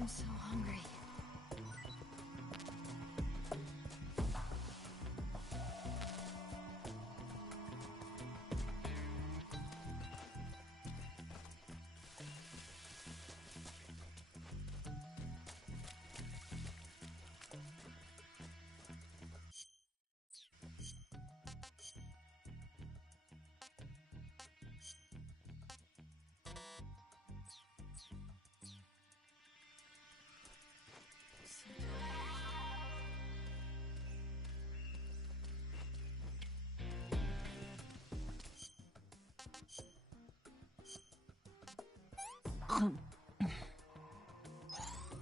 I'm so hungry.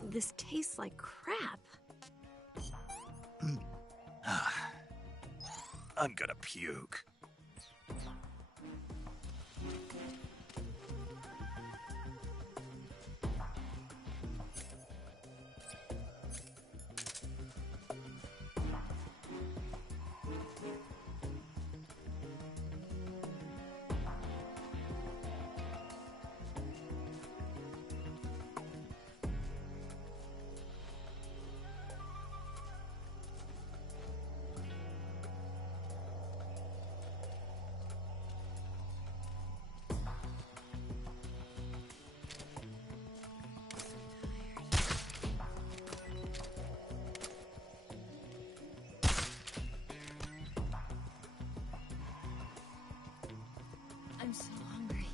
This tastes like crap. I'm gonna puke. I'm so hungry.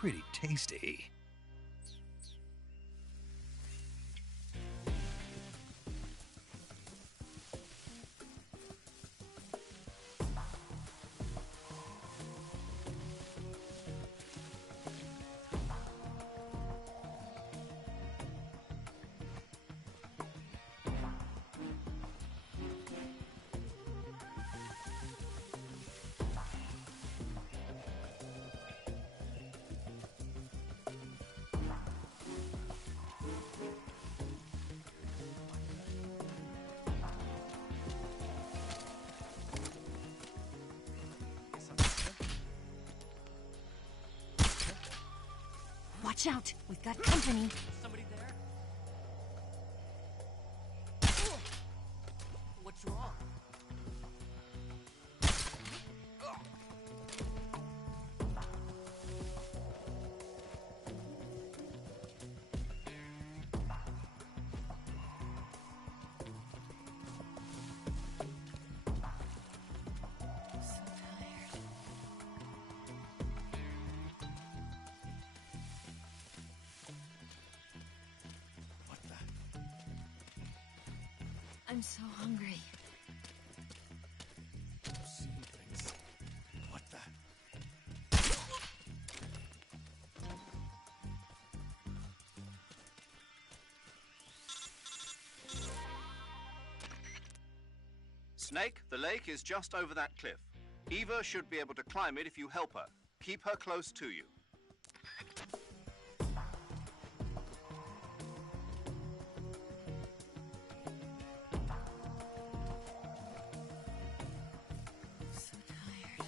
Pretty tasty. Watch out! We've got company. Somebody there? What's wrong? I'm so hungry. I'm seeing things. What the? Snake, the lake is just over that cliff. Eva should be able to climb it if you help her. Keep her close to you. So tired.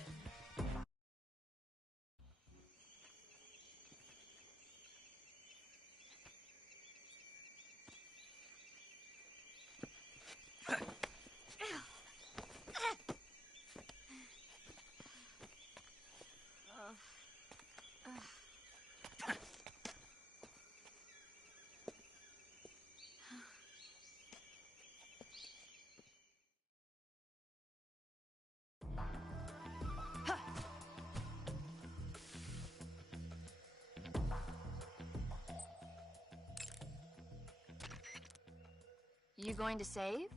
You going to save?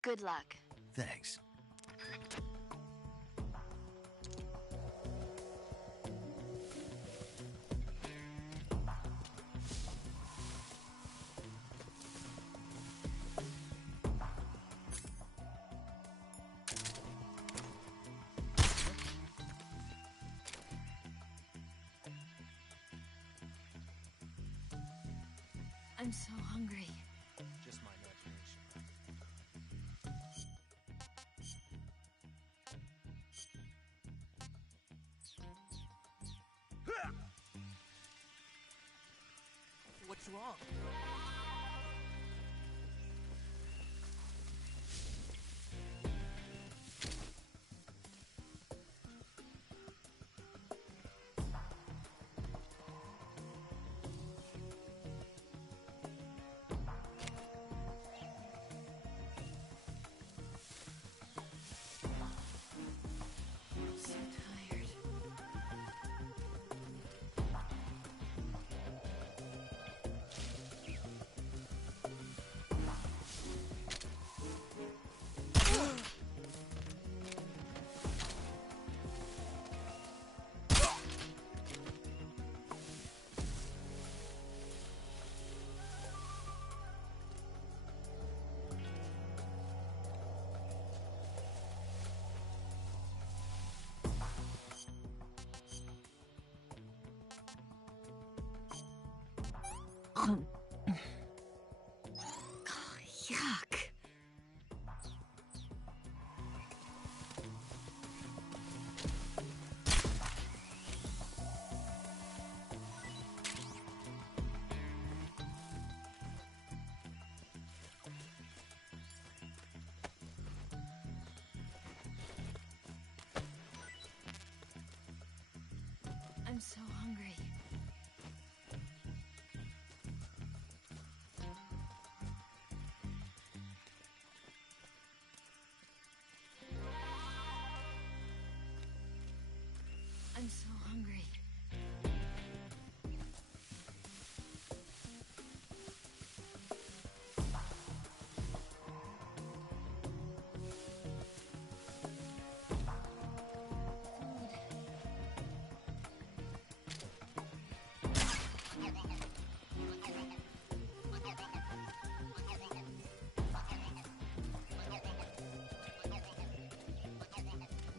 Good luck. Thanks. I'm so hungry. Just my imagination. What's wrong? I'm so tired. Yuck. I'm so hungry. I'm so hungry.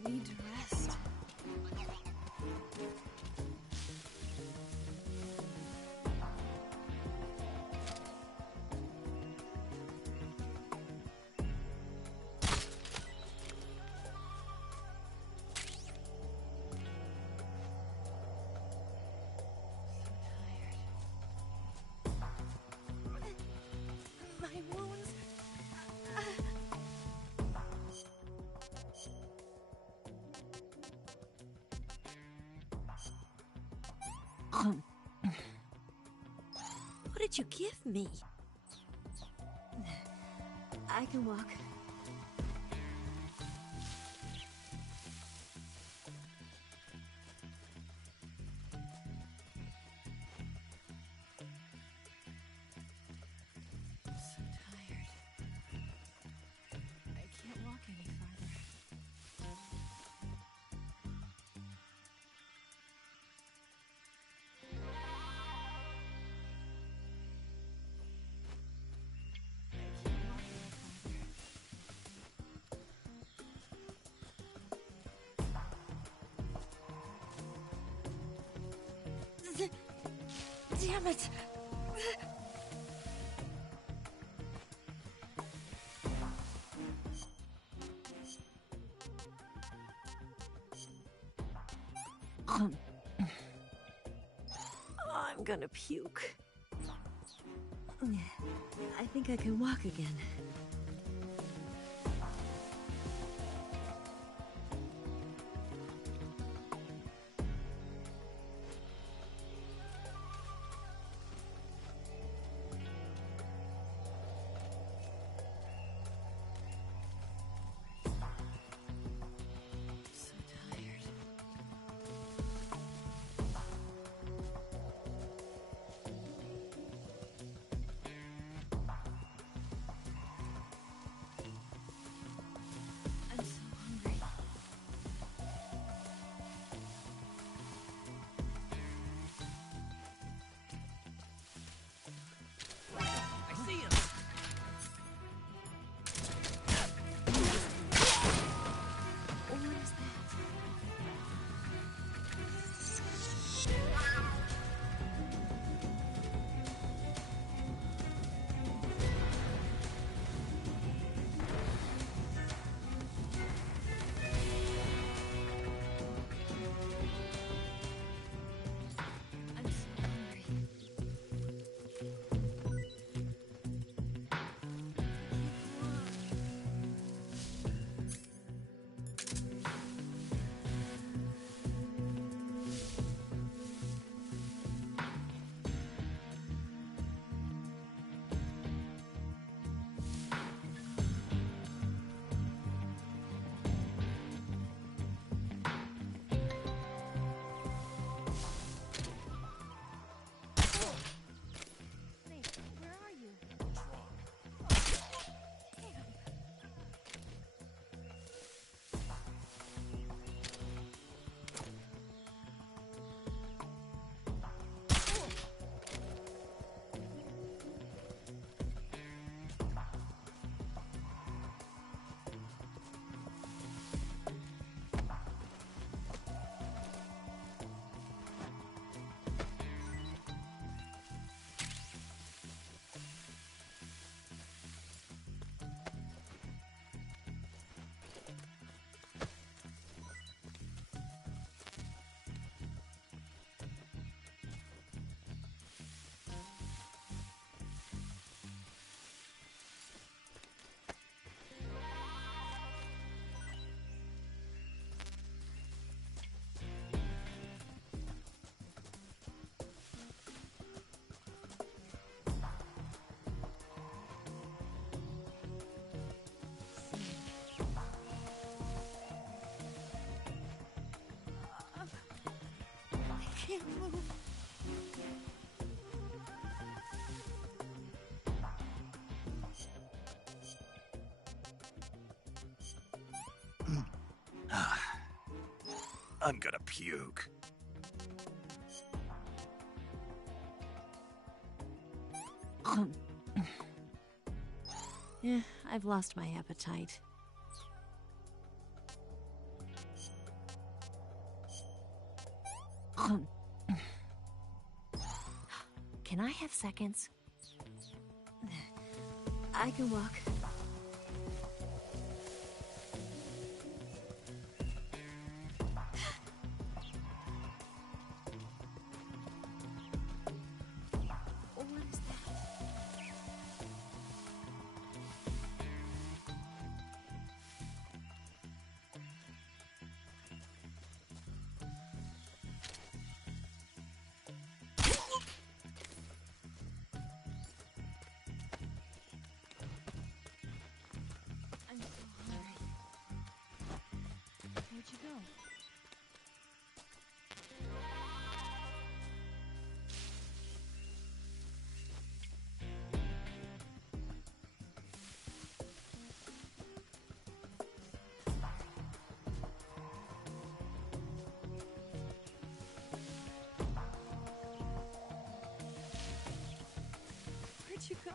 Need to rest. My wounds. What did you give me? I can walk. I'm so tired. I can't walk any farther. I can't walk any farther. Damn it! I'm gonna puke. I think I can walk again. So tired. can't move. I'm gonna puke. Yeah, I've lost my appetite. Can I have seconds? I can walk. What is that? I'm so hungry. Where'd you go? Where'd you go?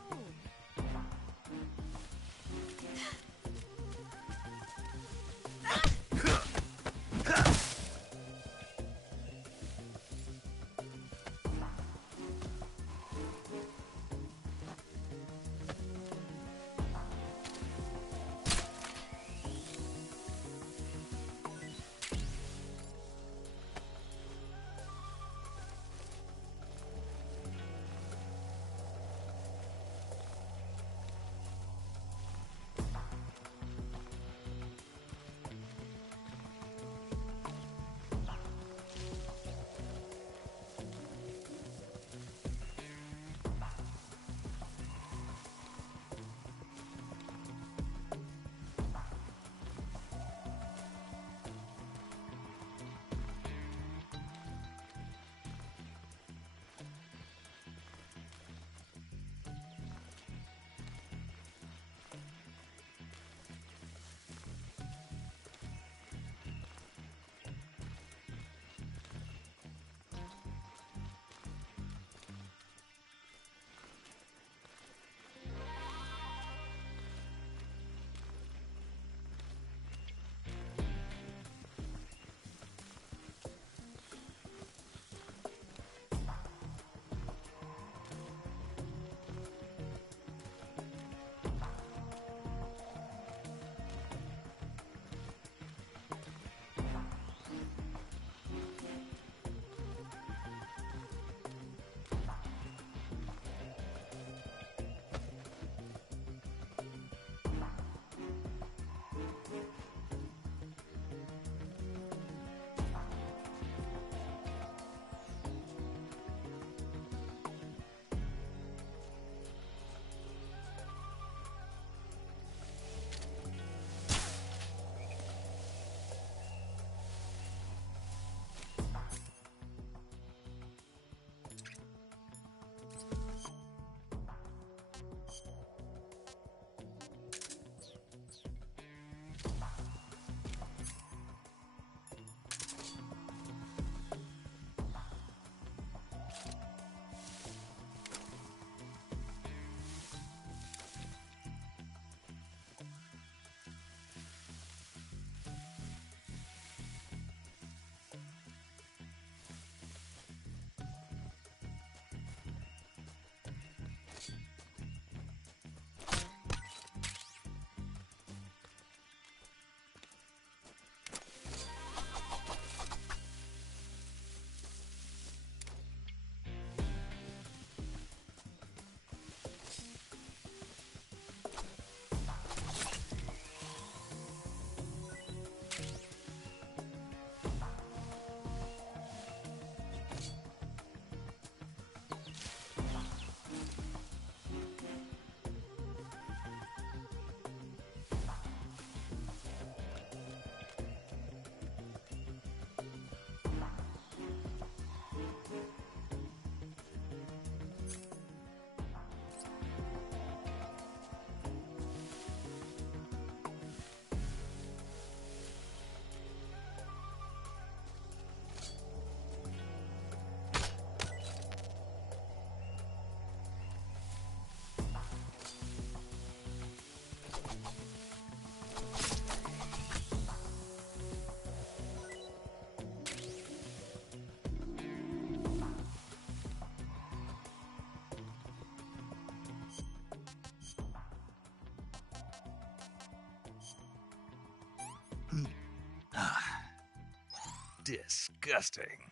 Disgusting.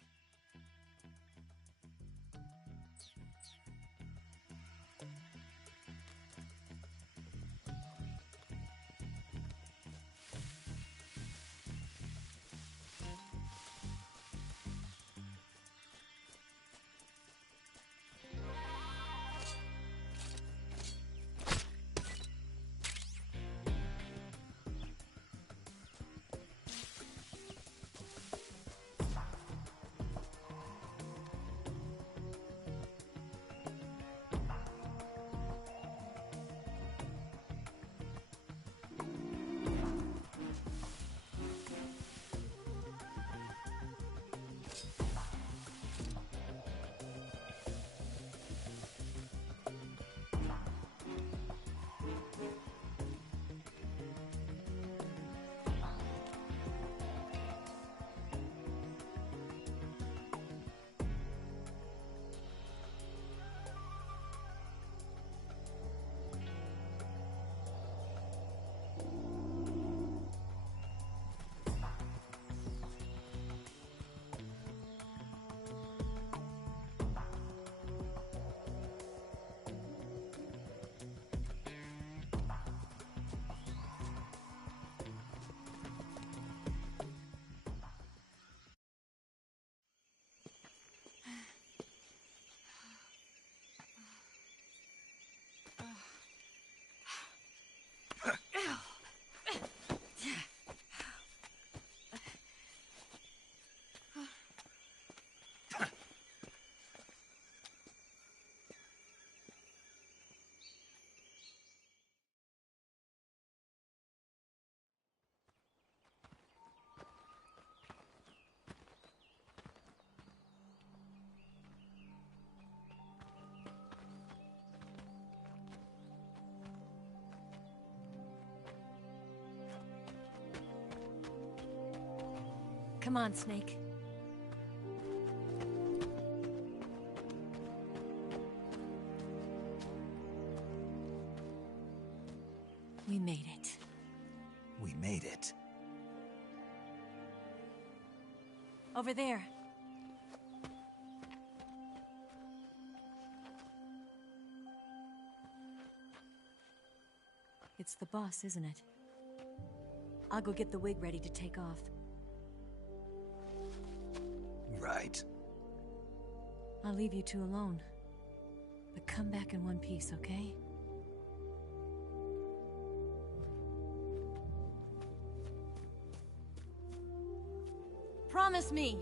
Come on, Snake. We made it. We made it. Over there. It's the boss, isn't it? I'll go get the wig ready to take off. Right. I'll leave you two alone. But come back in one piece, okay? Promise me!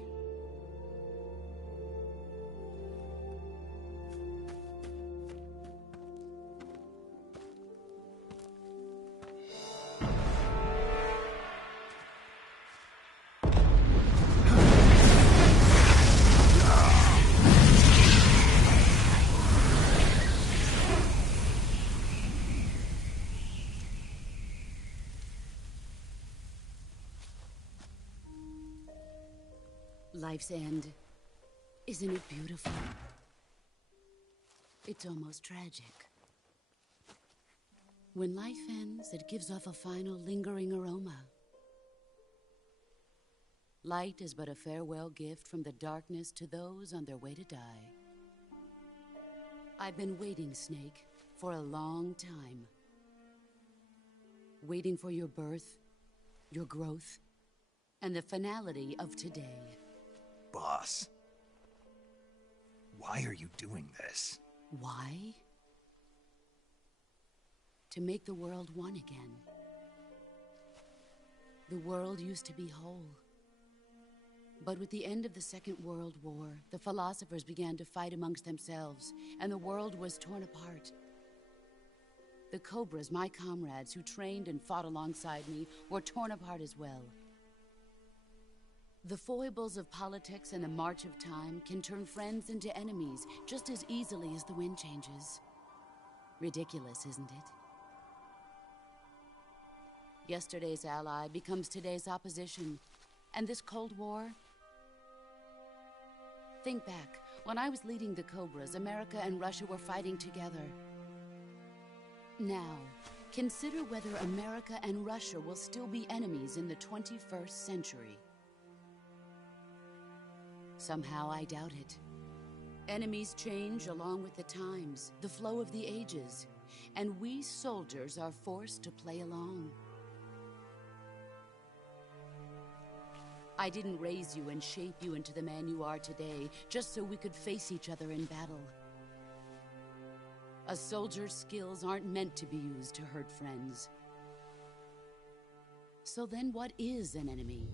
Life's end. Isn't it beautiful? It's almost tragic. When life ends, it gives off a final lingering aroma. Light is but a farewell gift from the darkness to those on their way to die. I've been waiting, Snake, for a long time. Waiting for your birth, your growth, and the finality of today. Boss. Why are you doing this? Why? To make the world one again. The world used to be whole. But with the end of the Second World War, the philosophers began to fight amongst themselves, and the world was torn apart. The Cobras, my comrades who trained and fought alongside me, were torn apart as well. The foibles of politics and the march of time can turn friends into enemies just as easily as the wind changes. Ridiculous, isn't it? Yesterday's ally becomes today's opposition. And this Cold War? Think back. When I was leading the Cobras, America and Russia were fighting together. Now, consider whether America and Russia will still be enemies in the 21st century. Somehow I doubt it. Enemies change along with the times, the flow of the ages, and we soldiers are forced to play along. I didn't raise you and shape you into the man you are today just so we could face each other in battle. A soldier's skills aren't meant to be used to hurt friends. So then what is an enemy?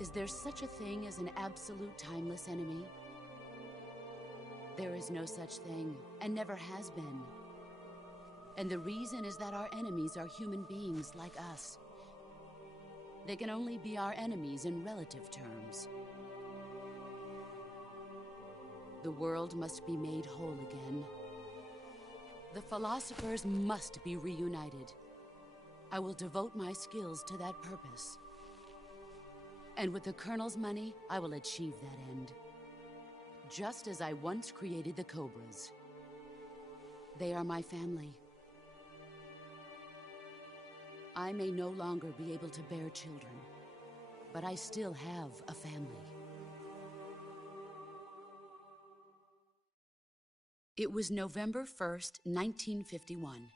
Is there such a thing as an absolute timeless enemy? There is no such thing, and never has been. And the reason is that our enemies are human beings like us. They can only be our enemies in relative terms. The world must be made whole again. The philosophers must be reunited. I will devote my skills to that purpose. And with the Colonel's money, I will achieve that end. Just as I once created the Cobras. They are my family. I may no longer be able to bear children, but I still have a family. It was November 1st, 1951.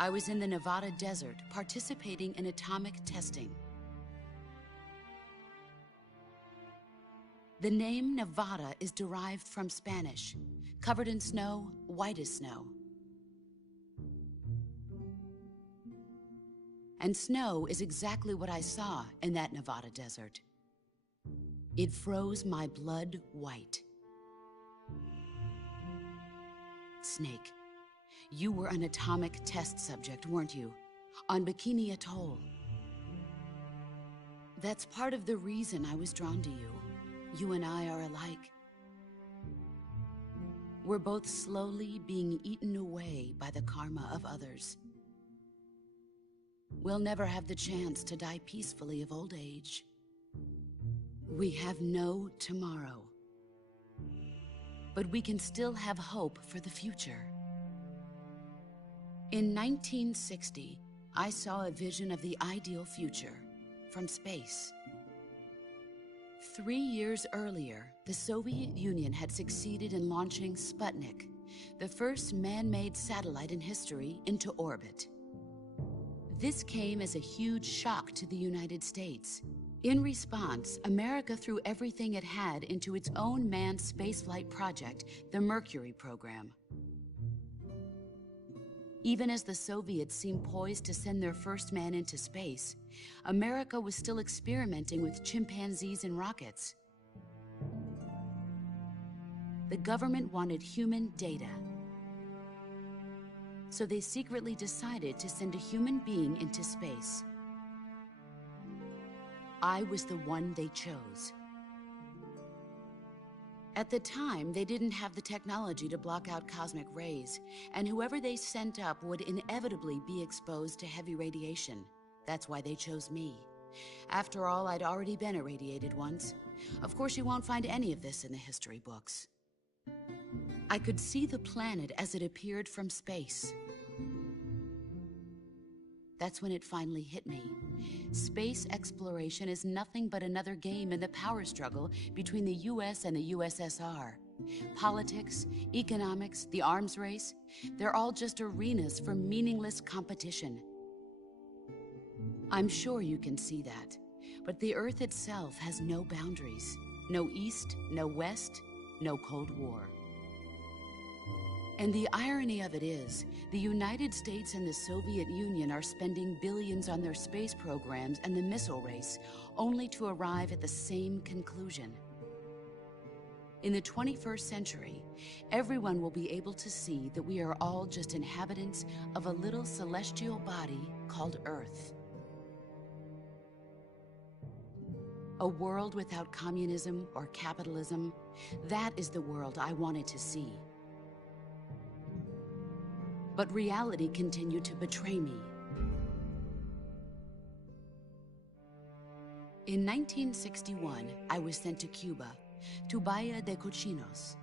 I was in the Nevada desert participating in atomic testing. The name Nevada is derived from Spanish, covered in snow, white as snow. And snow is exactly what I saw in that Nevada desert. It froze my blood white. Snake, you were an atomic test subject, weren't you? On Bikini Atoll. That's part of the reason I was drawn to you. You and I are alike. We're both slowly being eaten away by the karma of others. We'll never have the chance to die peacefully of old age. We have no tomorrow. But we can still have hope for the future. In 1960, I saw a vision of the ideal future from space. 3 years earlier, the Soviet Union had succeeded in launching Sputnik, the first man-made satellite in history, into orbit. This came as a huge shock to the United States. In response, America threw everything it had into its own manned spaceflight project, the Mercury program. Even as the Soviets seemed poised to send their first man into space, America was still experimenting with chimpanzees and rockets. The government wanted human data. So they secretly decided to send a human being into space. I was the one they chose. At the time, they didn't have the technology to block out cosmic rays, and whoever they sent up would inevitably be exposed to heavy radiation. That's why they chose me. After all, I'd already been irradiated once. Of course, you won't find any of this in the history books. I could see the planet as it appeared from space. That's when it finally hit me. Space exploration is nothing but another game in the power struggle between the US and the USSR. Politics, economics, the arms race, they're all just arenas for meaningless competition. I'm sure you can see that, but the Earth itself has no boundaries. No East, no West, no Cold War. And the irony of it is, the United States and the Soviet Union are spending billions on their space programs and the missile race, only to arrive at the same conclusion. In the 21st century, everyone will be able to see that we are all just inhabitants of a little celestial body called Earth. A world without communism or capitalism, that is the world I wanted to see. But reality continued to betray me. In 1961, I was sent to Cuba, to Bahia de Cochinos.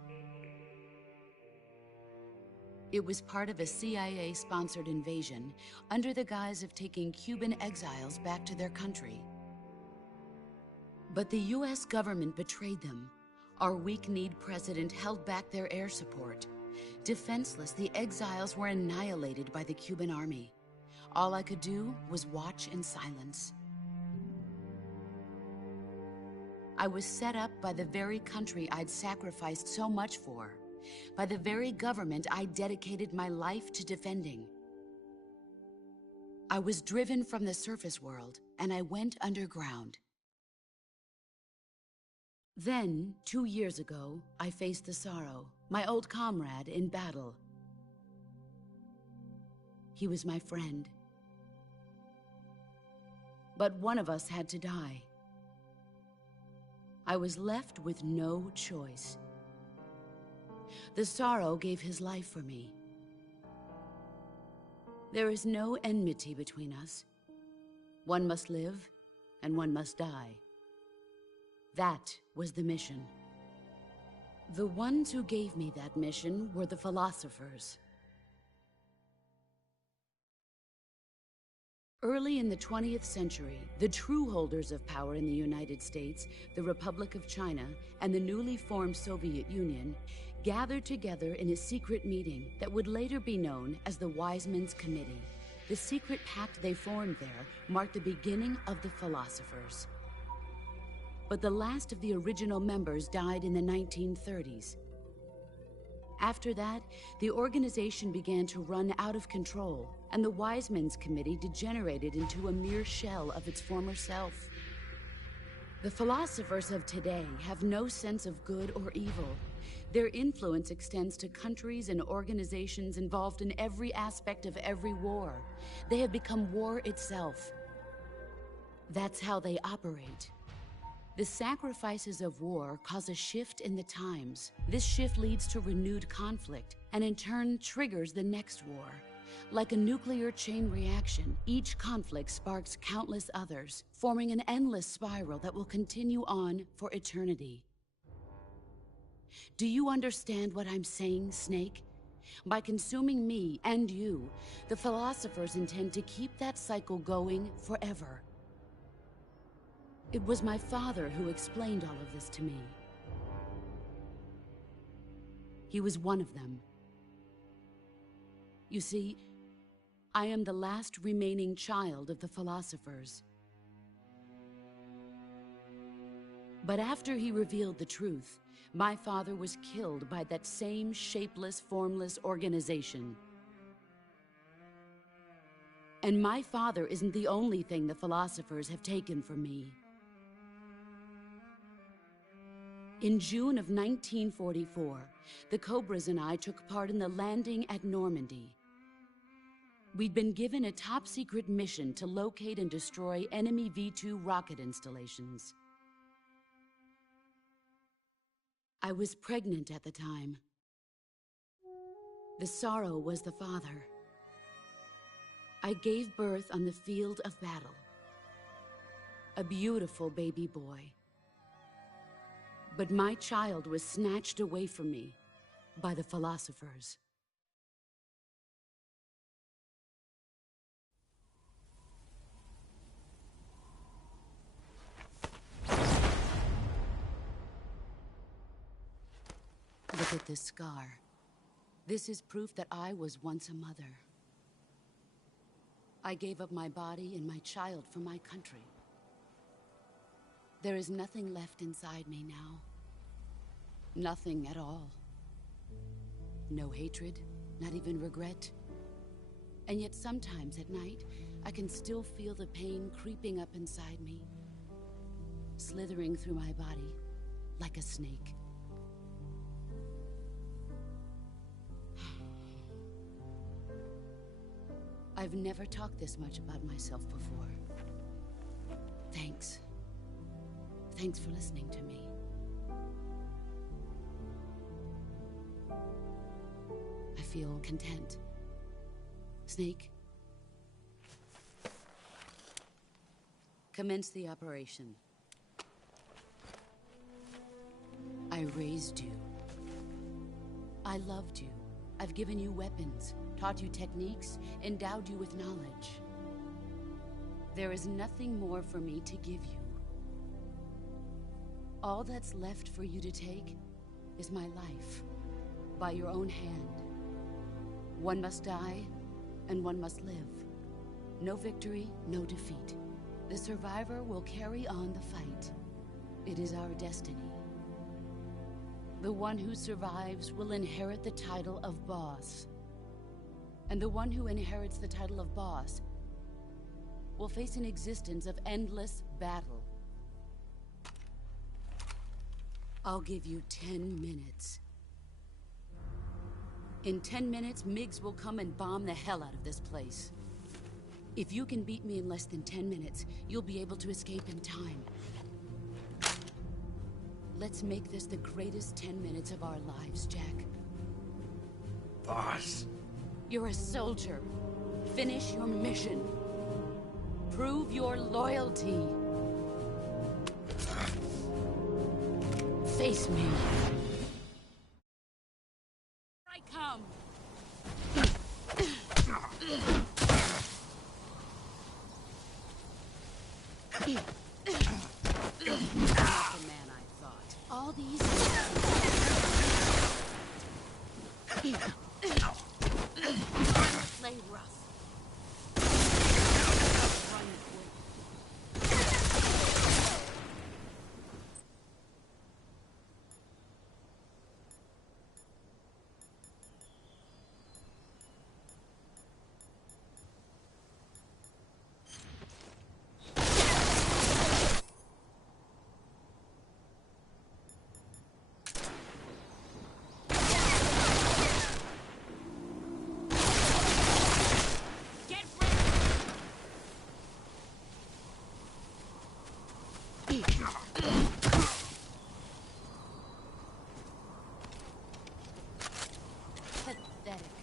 It was part of a CIA-sponsored invasion under the guise of taking Cuban exiles back to their country. But the US government betrayed them. Our weak-kneed president held back their air support. Defenseless, the exiles were annihilated by the Cuban army. All I could do was watch in silence. I was set up by the very country I'd sacrificed so much for, by the very government I dedicated my life to defending. I was driven from the surface world, and I went underground. Then, 2 years ago, I faced the Sorrow, my old comrade in battle. He was my friend. But one of us had to die. I was left with no choice. The Sorrow gave his life for me. There is no enmity between us. One must live, and one must die. That was the mission. The ones who gave me that mission were the philosophers. Early in the 20th century, the true holders of power in the United States, the Republic of China, and the newly formed Soviet Union gathered together in a secret meeting that would later be known as the Wise Men's Committee. The secret pact they formed there marked the beginning of the philosophers. But the last of the original members died in the 1930s. After that, the organization began to run out of control, and the Wise Men's Committee degenerated into a mere shell of its former self. The philosophers of today have no sense of good or evil. Their influence extends to countries and organizations involved in every aspect of every war. They have become war itself. That's how they operate. The sacrifices of war cause a shift in the times. This shift leads to renewed conflict, and in turn triggers the next war. Like a nuclear chain reaction, each conflict sparks countless others, forming an endless spiral that will continue on for eternity. Do you understand what I'm saying, Snake? By consuming me and you, the philosophers intend to keep that cycle going forever. It was my father who explained all of this to me. He was one of them. You see, I am the last remaining child of the philosophers. But after he revealed the truth, my father was killed by that same shapeless, formless organization. And my father isn't the only thing the philosophers have taken from me. In June of 1944, the Cobras and I took part in the landing at Normandy. We'd been given a top-secret mission to locate and destroy enemy V-2 rocket installations. I was pregnant at the time. The Sorrow was the father. I gave birth on the field of battle. A beautiful baby boy. But my child was snatched away from me by the philosophers. Look at this scar. This is proof that I was once a mother. I gave up my body and my child for my country. There is nothing left inside me now. Nothing at all. No hatred, not even regret. And yet sometimes at night, I can still feel the pain creeping up inside me, slithering through my body like a snake. I've never talked this much about myself before. Thanks. Thanks for listening to me. I feel content. Snake, commence the operation. I raised you. I loved you. I've given you weapons, taught you techniques, endowed you with knowledge. There is nothing more for me to give you. All that's left for you to take is my life, by your own hand. One must die, and one must live. No victory, no defeat. The survivor will carry on the fight. It is our destiny. The one who survives will inherit the title of boss. And the one who inherits the title of boss will face an existence of endless battle. I'll give you 10 minutes. In 10 minutes, MiGs will come and bomb the hell out of this place. If you can beat me in less than 10 minutes, you'll be able to escape in time. Let's make this the greatest 10 minutes of our lives, Jack. Boss. You're a soldier. Finish your mission. Prove your loyalty. Face me. I come. Not the man I thought. All these. Play rough. Run quick. Pathetic.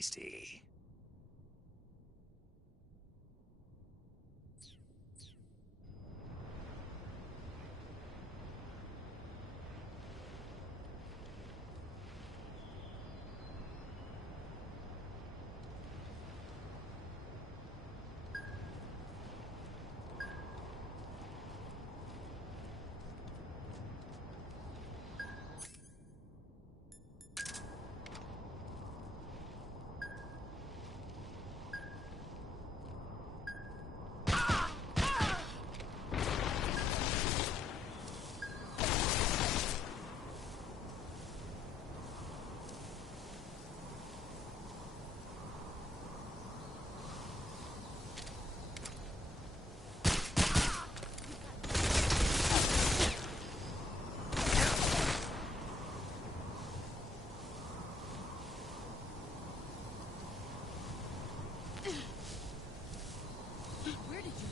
tasty. Where did you...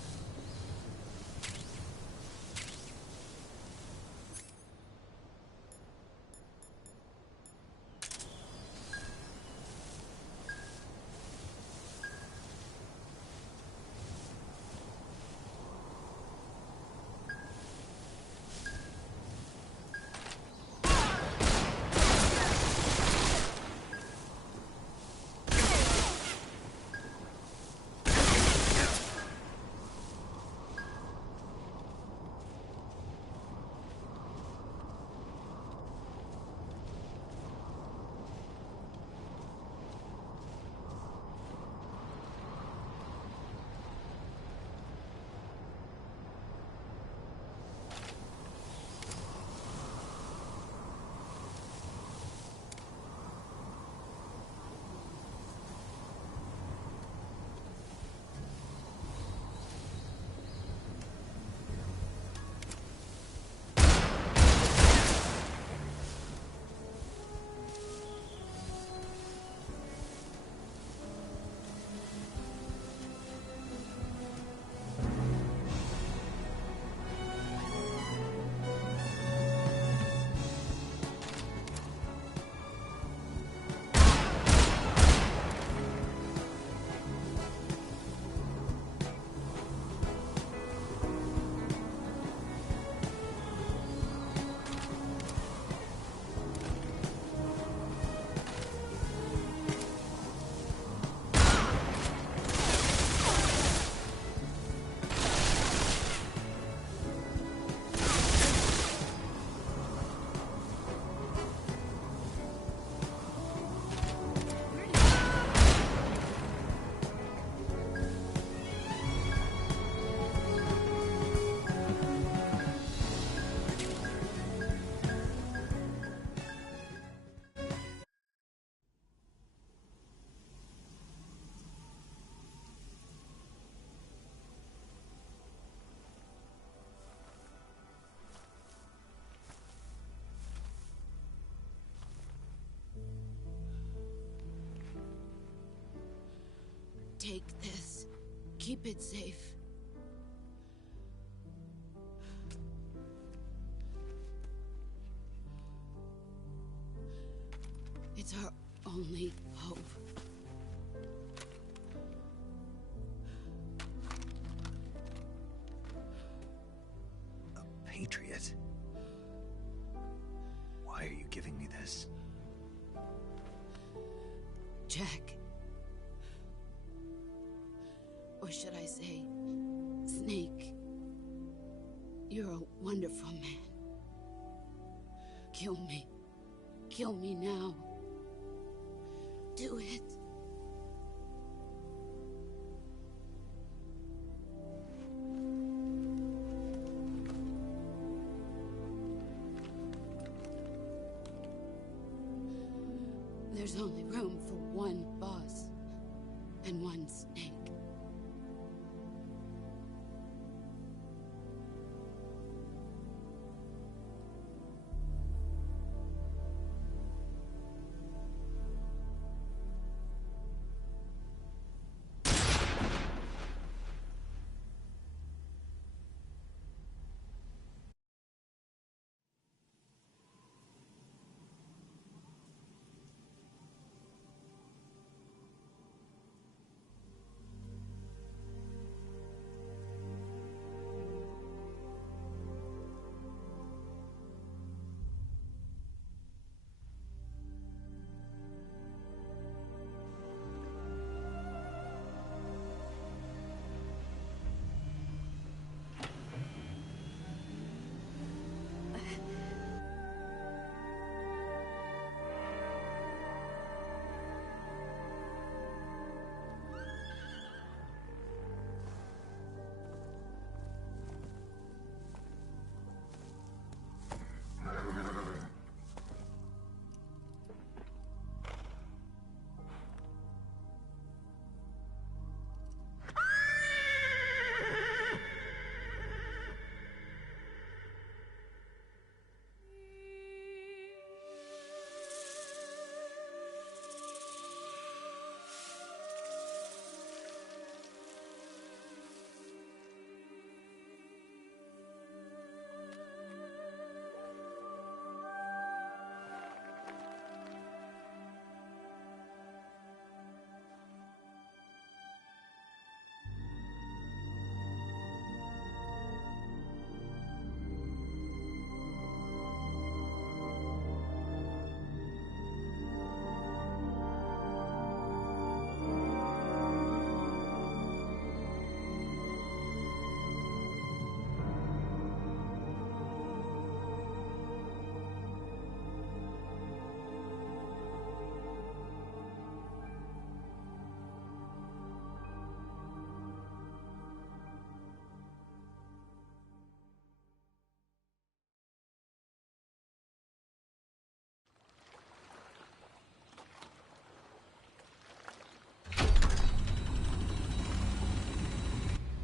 Take this. Keep it safe. It's our only hope. A patriot? Why are you giving me this? Jack. Or should I say, Snake. You're a wonderful man. Kill me. Kill me now. Do it. There's only room for one boss and one Snake.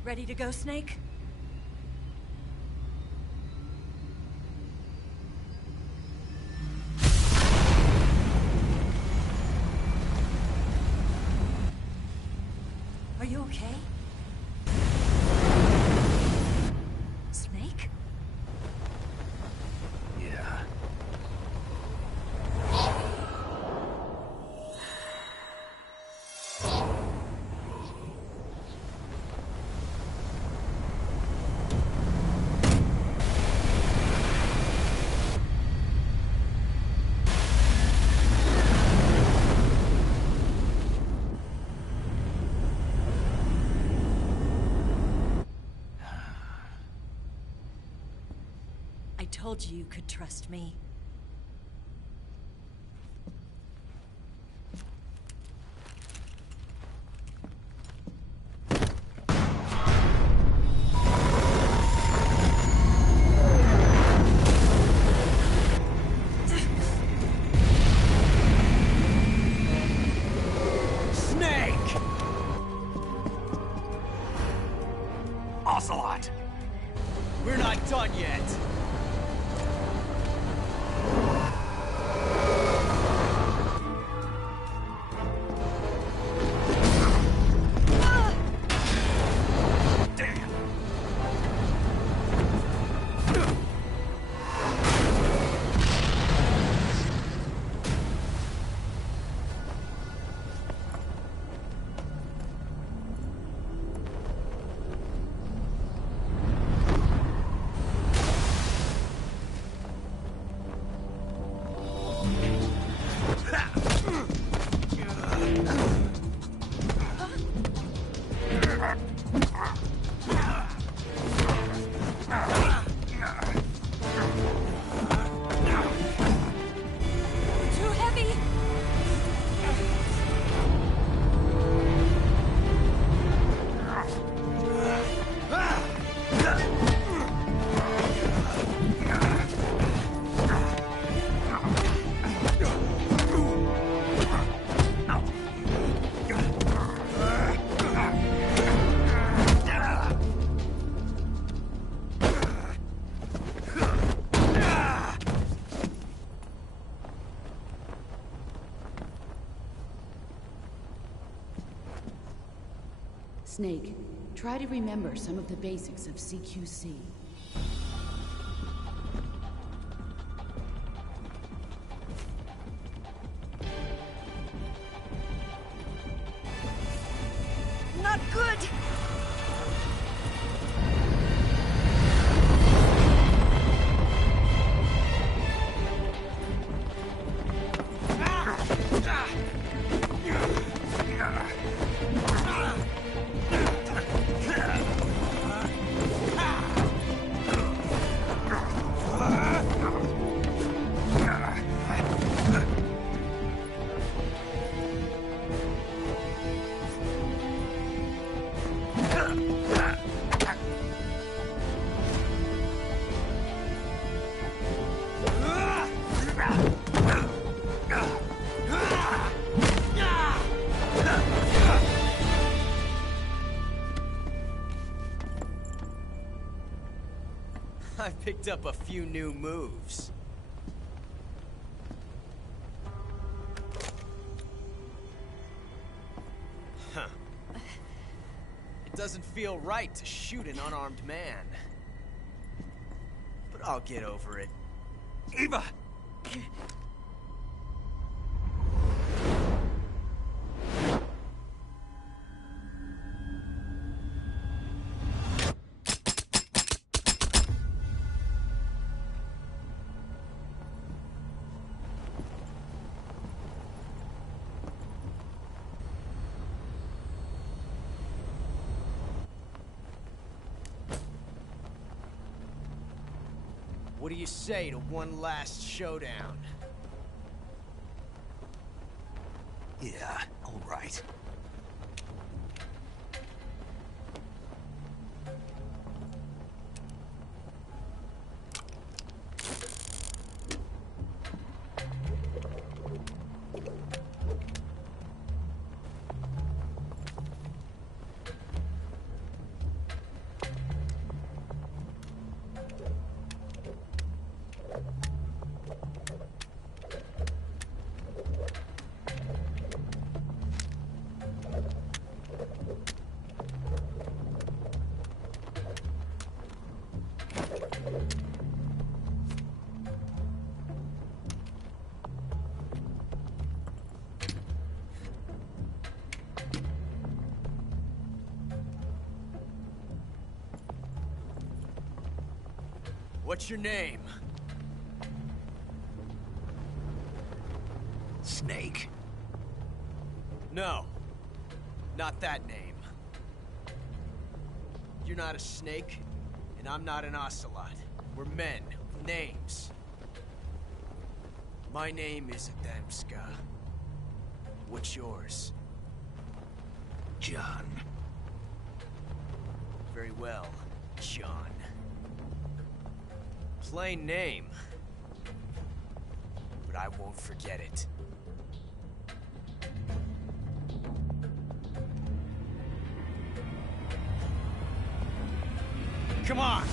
Ready to go, Snake? Are you okay? Snake? Yeah. I told you you could trust me. Snake! Ocelot! We're not done yet. Too heavy! Snake, try to remember some of the basics of CQC. Not good! I picked up a few new moves. Huh. It doesn't feel right to shoot an unarmed man. But I'll get over it. Eva! What do you say to one last showdown? Yeah, all right. What's your name? Snake. No. Not that name. You're not a snake, and I'm not an ocelot. We're men with names. My name is Adamska. What's yours? John. Very well, John. Plain name. But I won't forget it. Come on!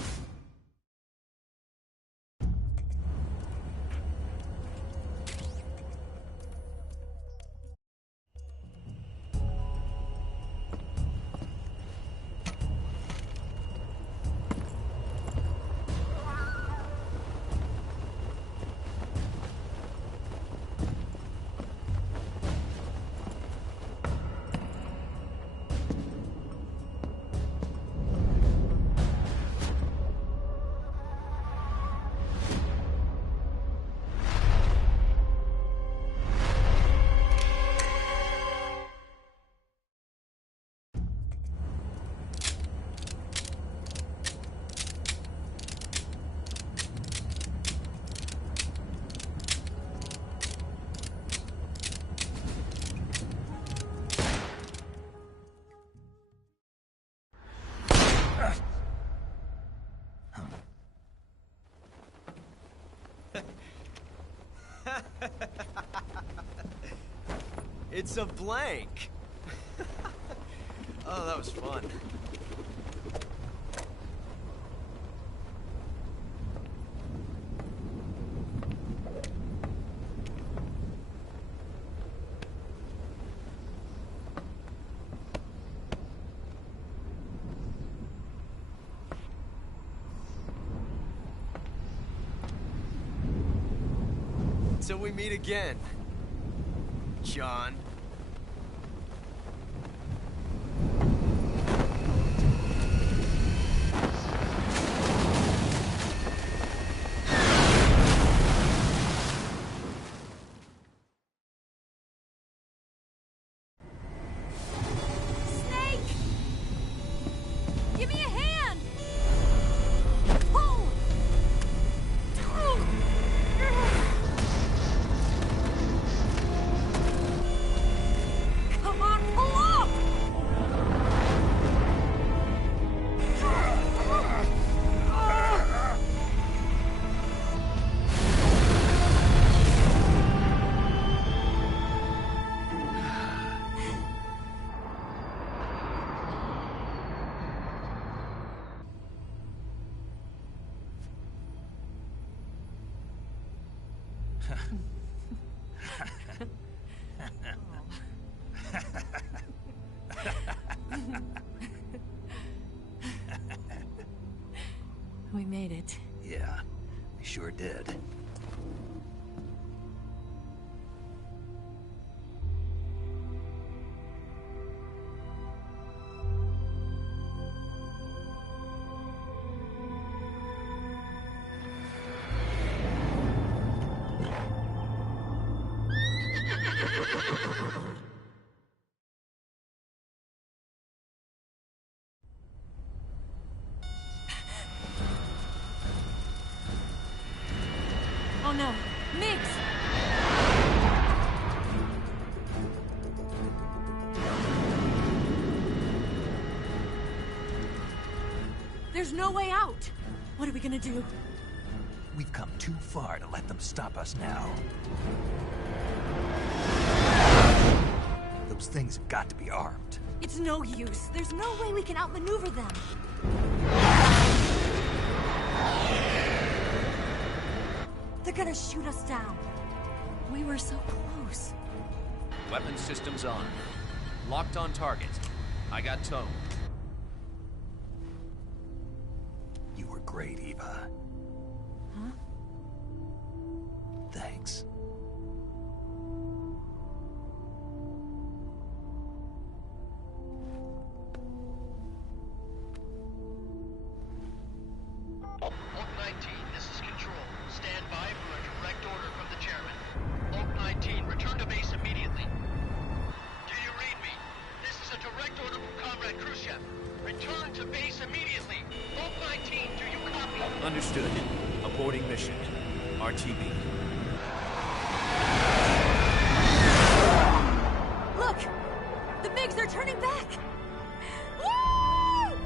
It's a blank. Oh, that was fun. Until we meet again, John. We made it. Yeah, we sure did. Oh no, Miggs! There's no way out! What are we gonna do? We've come too far to let them stop us now. Those things have got to be armed. It's no use. There's no way we can outmaneuver them. They're gonna shoot us down. We were so close. Weapon systems on. Locked on target. I got towed. You were great, Eva. Huh? Thanks. Oak 19, this is Control. Stand by for a direct order from the chairman. Oak 19, return to base immediately. Do you read me? This is a direct order from Comrade Khrushchev. Return to base immediately. Oak 19, do you copy? Understood. Aborting mission. RTB. Look! The MiGs are turning back! Woo!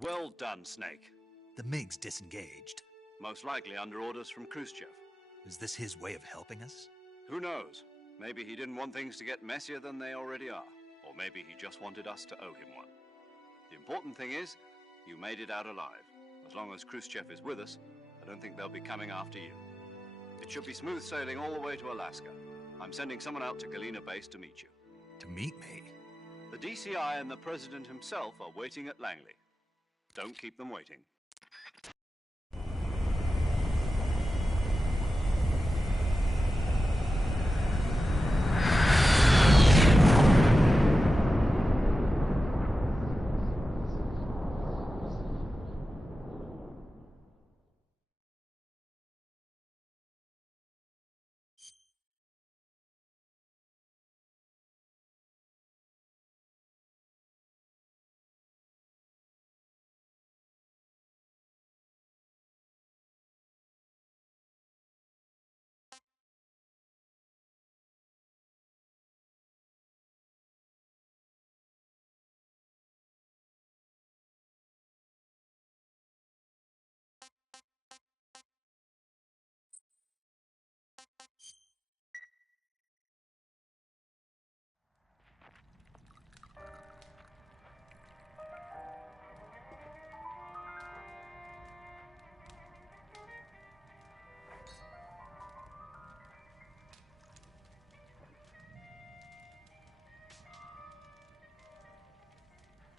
Well done, Snake. The MiG's disengaged. Most likely under orders from Khrushchev. Is this his way of helping us? Who knows? Maybe he didn't want things to get messier than they already are. Or maybe he just wanted us to owe him one. The important thing is, you made it out alive. As long as Khrushchev is with us, I don't think they'll be coming after you. It should be smooth sailing all the way to Alaska. I'm sending someone out to Galena Base to meet you. To meet me? The DCI and the President himself are waiting at Langley. Don't keep them waiting.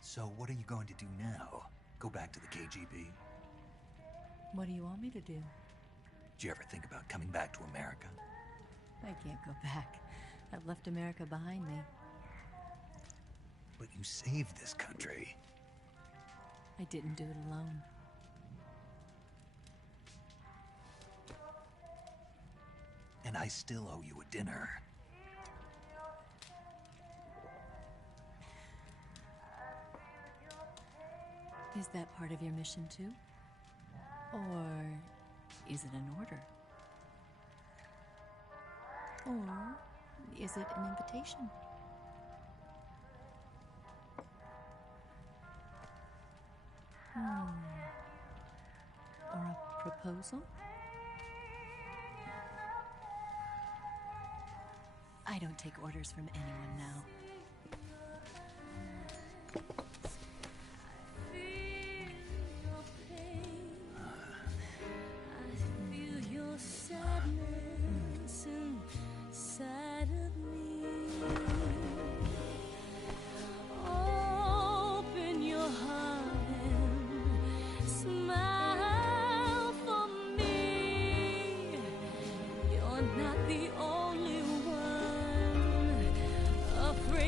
So what are you going to do now? Go back to the KGB? What do you want me to do? Did you ever think about coming back to America? I can't go back. I've left America behind me. But you saved this country. I didn't do it alone. And I still owe you a dinner. Is that part of your mission too? Or is it an order? Or is it an invitation? Or a proposal? I don't take orders from anyone now. Not the only one afraid.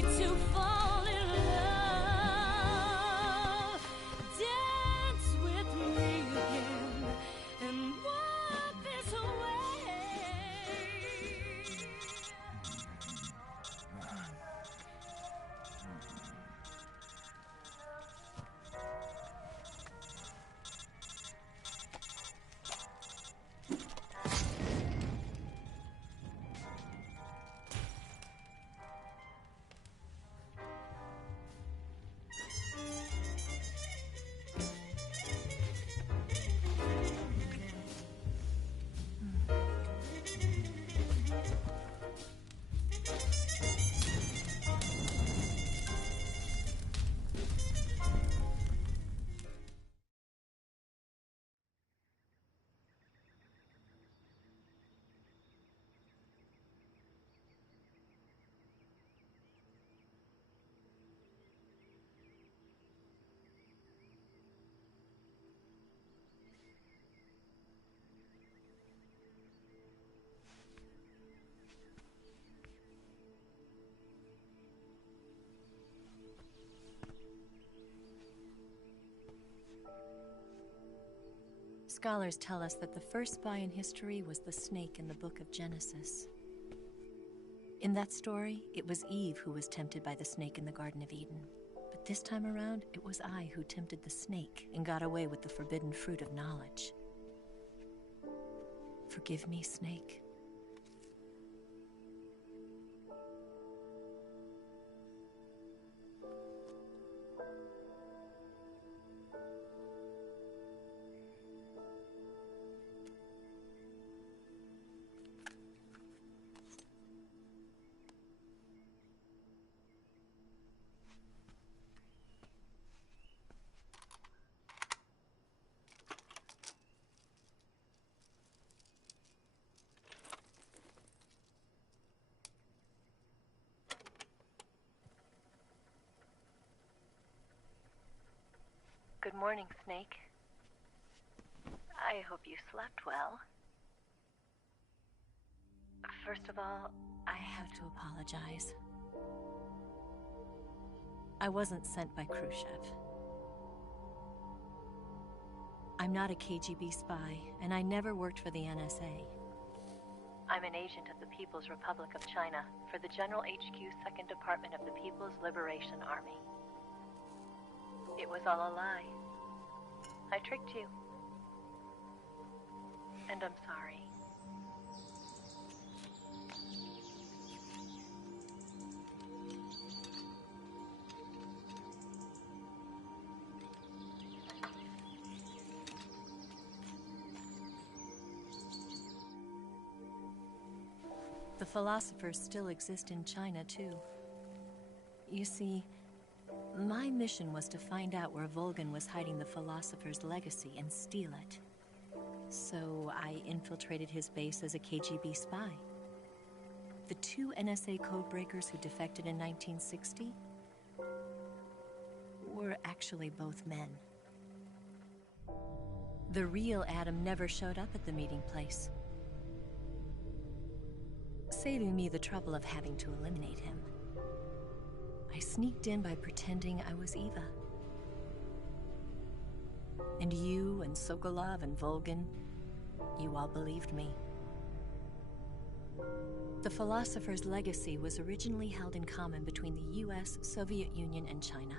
Scholars tell us that the first spy in history was the snake in the book of Genesis. In that story, it was Eve who was tempted by the snake in the Garden of Eden. But this time around, it was I who tempted the snake and got away with the forbidden fruit of knowledge. Forgive me, Snake. Good morning, Snake. I hope you slept well. First of all, I have to apologize. I wasn't sent by Khrushchev. I'm not a KGB spy, and I never worked for the NSA. I'm an agent of the People's Republic of China for the General HQ 2nd Department of the People's Liberation Army. It was all a lie. I tricked you. And I'm sorry. The philosophers still exist in China, too. You see, my mission was to find out where Volgin was hiding the philosopher's legacy and steal it. So I infiltrated his base as a KGB spy. The 2 NSA codebreakers who defected in 1960 were actually both men. The real Adam never showed up at the meeting place, saving me the trouble of having to eliminate him. I sneaked in by pretending I was Eva. And you and Sokolov and Volgin, you all believed me. The philosopher's legacy was originally held in common between the US, Soviet Union, and China.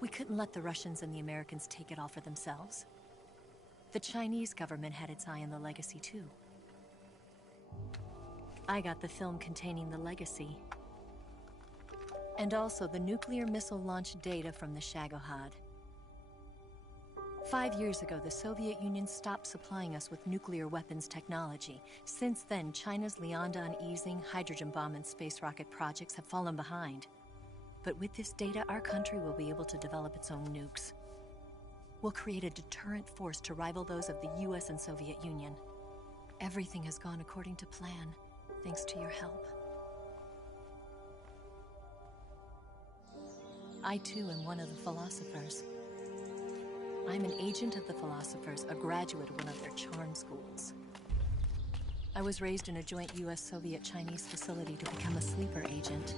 We couldn't let the Russians and the Americans take it all for themselves. The Chinese government had its eye on the legacy too. I got the film containing the legacy, and also the nuclear missile launch data from the Shagohod. 5 years ago, the Soviet Union stopped supplying us with nuclear weapons technology. Since then, China's Liandon easing, hydrogen bomb, and space rocket projects have fallen behind. But with this data, our country will be able to develop its own nukes. We'll create a deterrent force to rival those of the US and Soviet Union. Everything has gone according to plan, thanks to your help. I too am one of the philosophers. I'm an agent of the philosophers, a graduate of one of their charm schools. I was raised in a joint US-Soviet-Chinese facility to become a sleeper agent.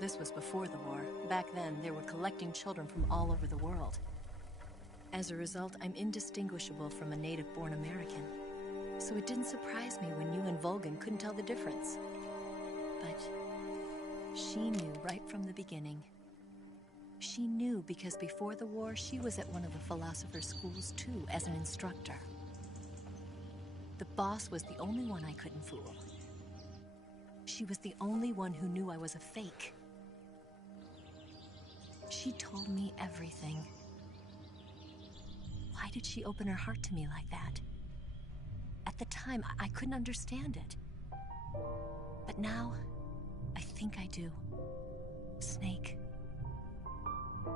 This was before the war. Back then, they were collecting children from all over the world. As a result, I'm indistinguishable from a native-born American. So it didn't surprise me when you and Volgin couldn't tell the difference. But she knew right from the beginning. She knew because before the war, she was at one of the philosopher's schools too, as an instructor. The boss was the only one I couldn't fool. She was the only one who knew I was a fake. She told me everything. Why did she open her heart to me like that? At the time, I couldn't understand it. But now, I think I do. Snake.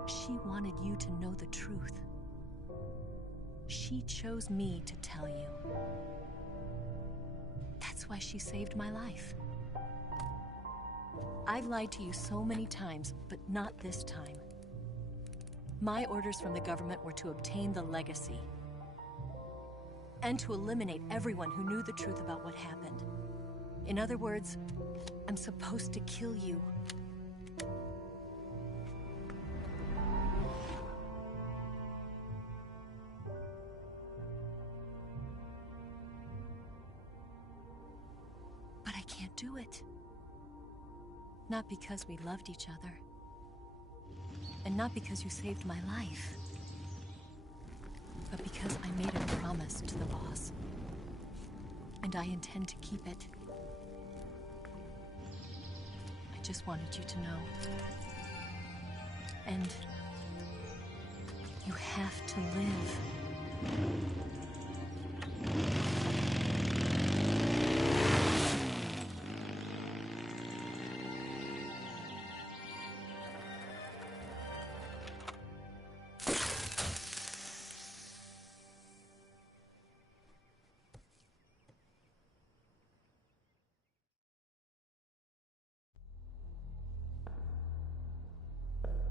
She wanted you to know the truth. She chose me to tell you. That's why she saved my life. I've lied to you so many times, but not this time. My orders from the government were to obtain the legacy and to eliminate everyone who knew the truth about what happened. In other words, I'm supposed to kill you. do it. Not because we loved each other. And not because you saved my life. But because I made a promise to the boss. And I intend to keep it. I just wanted you to know. And you have to live.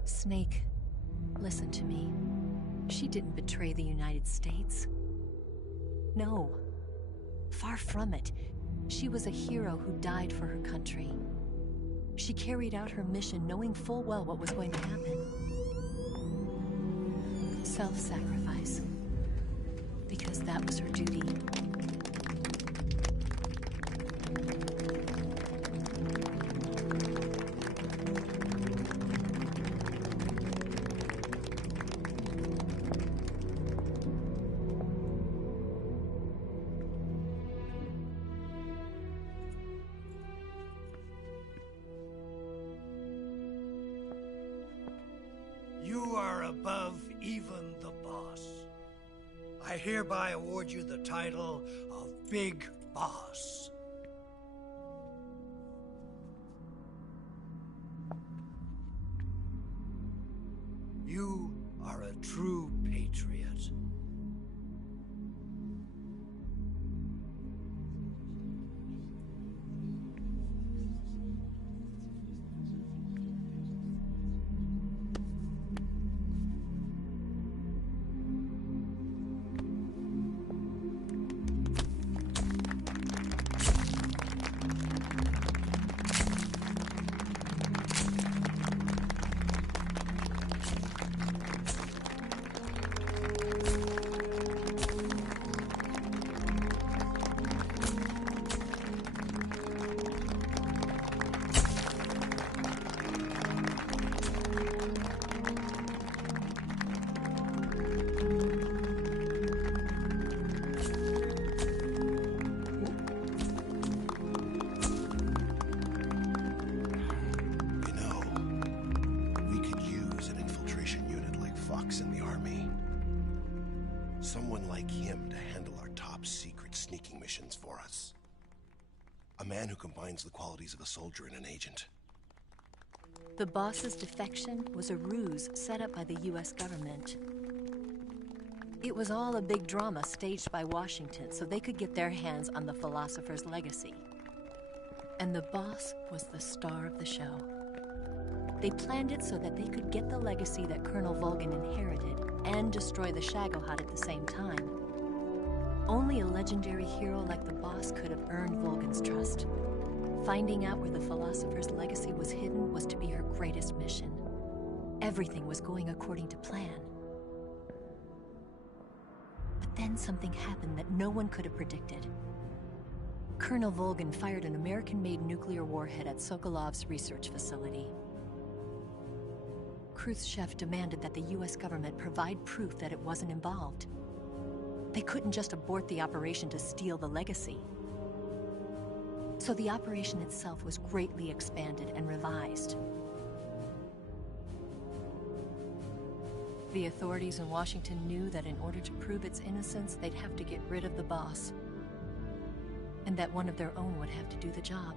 Snake, listen to me. She didn't betray the United States. No. Far from it. She was a hero who died for her country. She carried out her mission knowing full well what was going to happen. Self-sacrifice. Because that was her duty. You are above even the boss. I hereby award you the title of Big Boss. You are a true patriot. In the army. Someone like him to handle our top secret sneaking missions for us. A man who combines the qualities of a soldier and an agent. The boss's defection was a ruse set up by the US government. It was all a big drama staged by Washington so they could get their hands on the philosopher's legacy. And the boss was the star of the show. They planned it so that they could get the legacy that Colonel Volgin inherited and destroy the Shagohod at the same time. Only a legendary hero like the boss could have earned Volgin's trust. Finding out where the philosopher's legacy was hidden was to be her greatest mission. Everything was going according to plan. But then something happened that no one could have predicted. Colonel Volgin fired an American-made nuclear warhead at Sokolov's research facility. Khrushchev demanded that the US government provide proof that it wasn't involved. They couldn't just abort the operation to steal the legacy. So the operation itself was greatly expanded and revised. The authorities in Washington knew that in order to prove its innocence, they'd have to get rid of the boss. And that one of their own would have to do the job.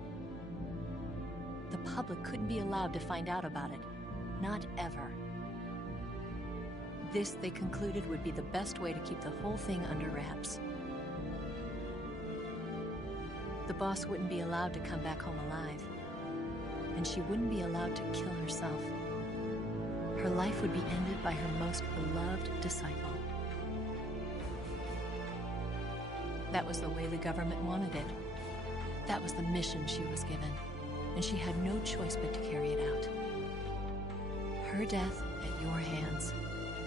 The public couldn't be allowed to find out about it. Not ever. This, they concluded, would be the best way to keep the whole thing under wraps. The boss wouldn't be allowed to come back home alive. And she wouldn't be allowed to kill herself. Her life would be ended by her most beloved disciple. That was the way the government wanted it. That was the mission she was given. And she had no choice but to carry it out. Her death at your hands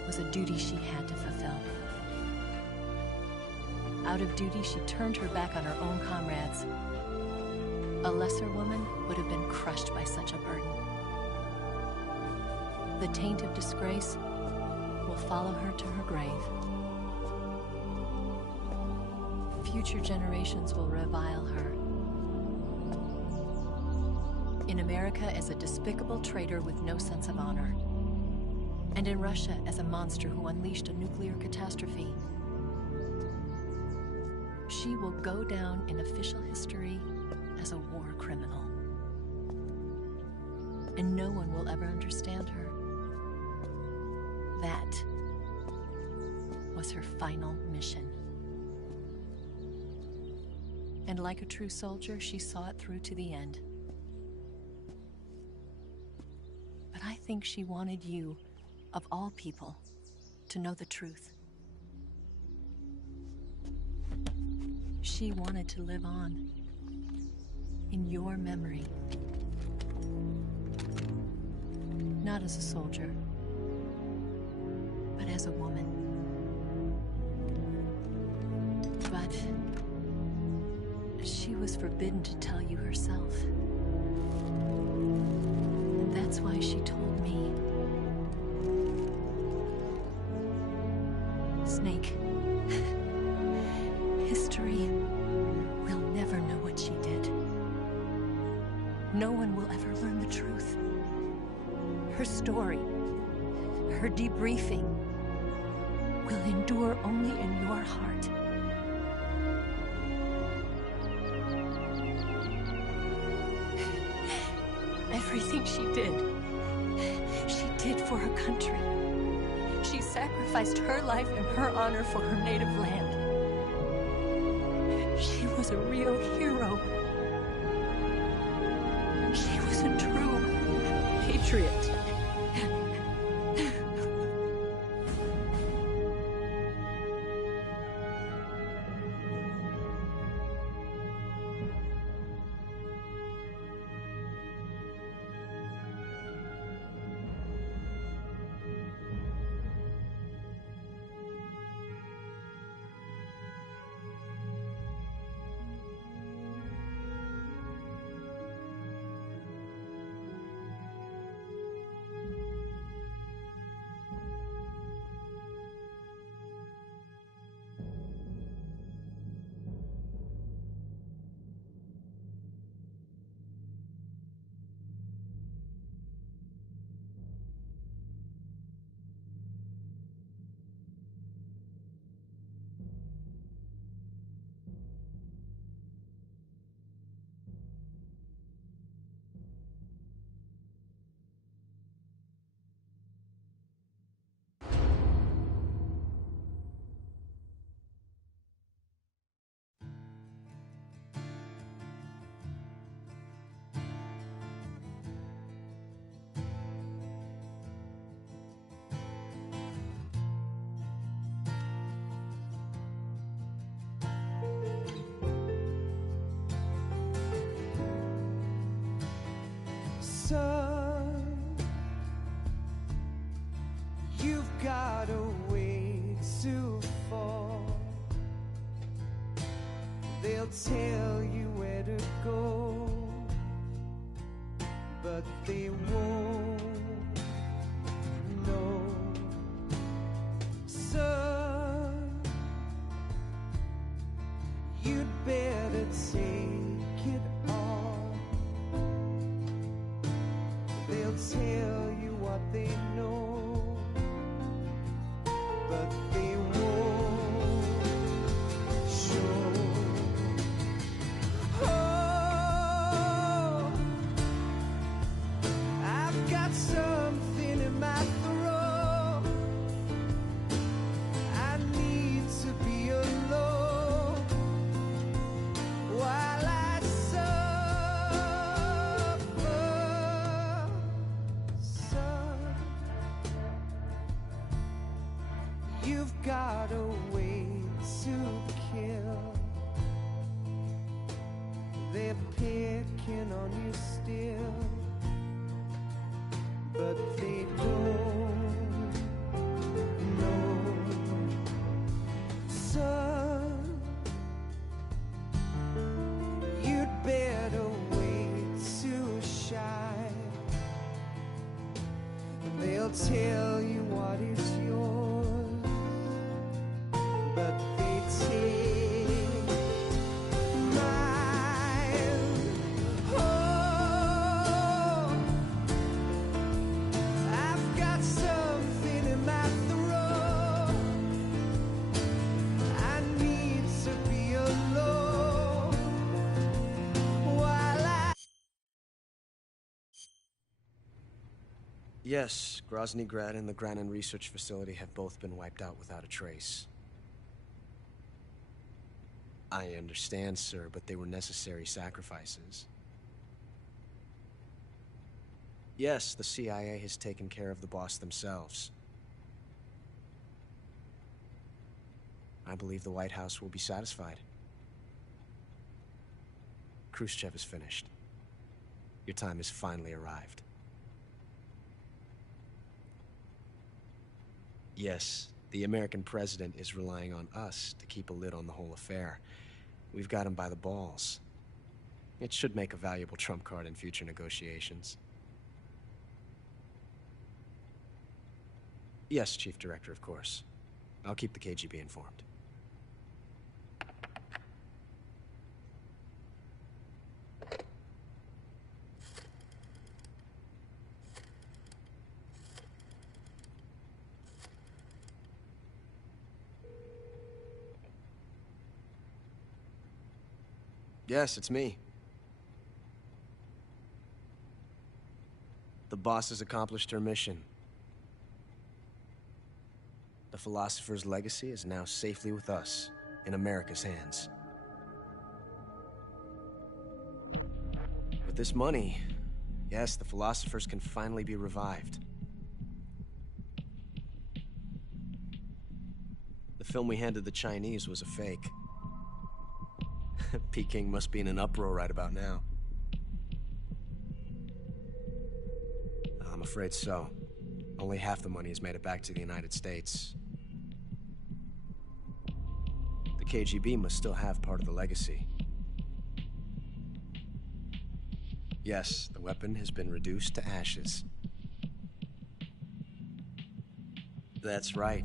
was a duty she had to fulfill. Out of duty, she turned her back on her own comrades. A lesser woman would have been crushed by such a burden. The taint of disgrace will follow her to her grave. Future generations will revile her. In America as a despicable traitor with no sense of honor. And in Russia as a monster who unleashed a nuclear catastrophe. She will go down in official history as a war criminal. And no one will ever understand her. That was her final mission. And like a true soldier, she saw it through to the end. But I think she wanted you, of all people, to know the truth. She wanted to live on in your memory. Not as a soldier, but as a woman. But she was forbidden to tell you herself. And that's why she told me. Snake, history will never know what she did. No one will ever learn the truth. Her story, her debriefing, will endure only in your heart. Everything she did for her country. She sacrificed her life and her honor for her native land. She was a real hero. She was a true patriot. Son, you've got a way to fall. They'll tell you where to go, but they won't know. Son, you'd better take it all. They'll tell you what they know, but they won't show. Oh, I've got something in my throat. I need to be alone while I suffer. Son, you've got a way to kill. They're picking on you still, but they don't know. Son, you'd better wait. Yes, Grozny Grad and the Granin Research Facility have both been wiped out without a trace. I understand, sir, but they were necessary sacrifices. Yes, the CIA has taken care of the boss themselves. I believe the White House will be satisfied. Khrushchev is finished. Your time has finally arrived. Yes, the American president is relying on us to keep a lid on the whole affair. We've got him by the balls. It should make a valuable trump card in future negotiations. Yes, Chief Director, of course. I'll keep the KGB informed. Yes, it's me. The boss has accomplished her mission. The philosopher's legacy is now safely with us, in America's hands. With this money, yes, the philosophers can finally be revived. The film we handed the Chinese was a fake. Peking must be in an uproar right about now. I'm afraid so. Only half the money has made it back to the United States. The KGB must still have part of the legacy. Yes, the weapon has been reduced to ashes. That's right.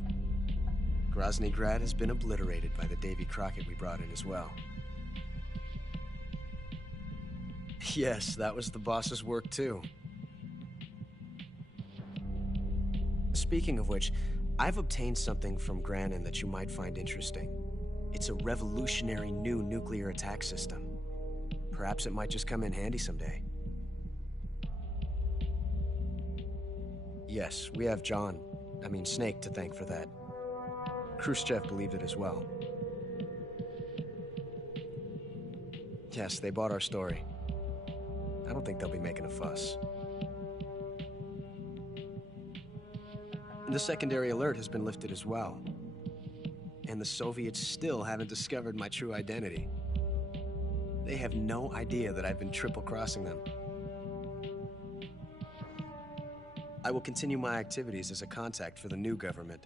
Grozny Grad has been obliterated by the Davy Crockett we brought in as well. Yes, that was the boss's work too. Speaking of which, I've obtained something from Granin that you might find interesting. It's a revolutionary new nuclear attack system. Perhaps it might just come in handy someday. Yes, we have Snake to thank for that. Khrushchev believed it as well. Yes, they bought our story. I don't think they'll be making a fuss. The secondary alert has been lifted as well. And the Soviets still haven't discovered my true identity. They have no idea that I've been triple-crossing them. I will continue my activities as a contact for the new government.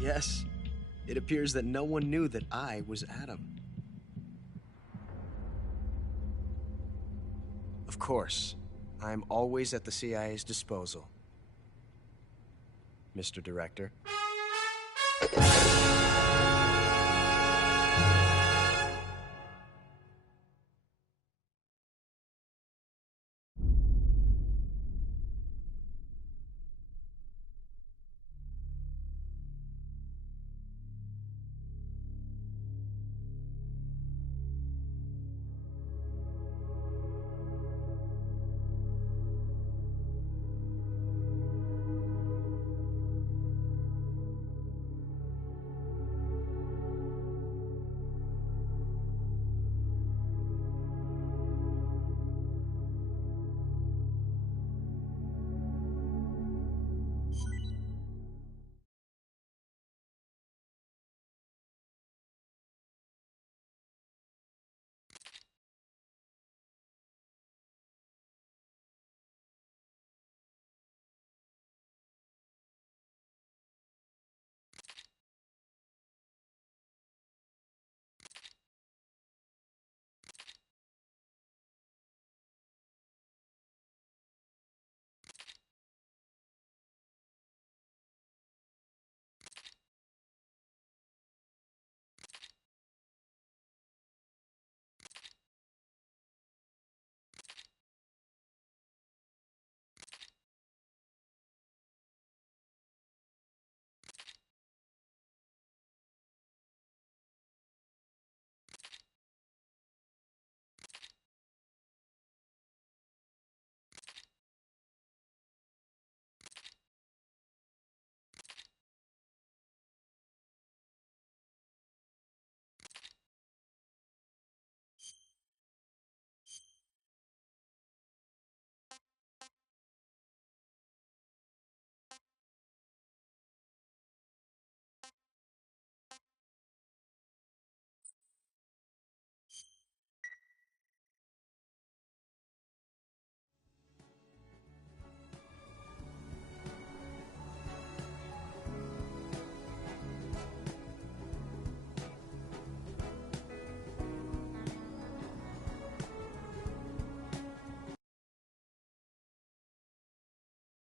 Yes, it appears that no one knew that I was Adam. Of course, I'm always at the CIA's disposal, Mr. Director.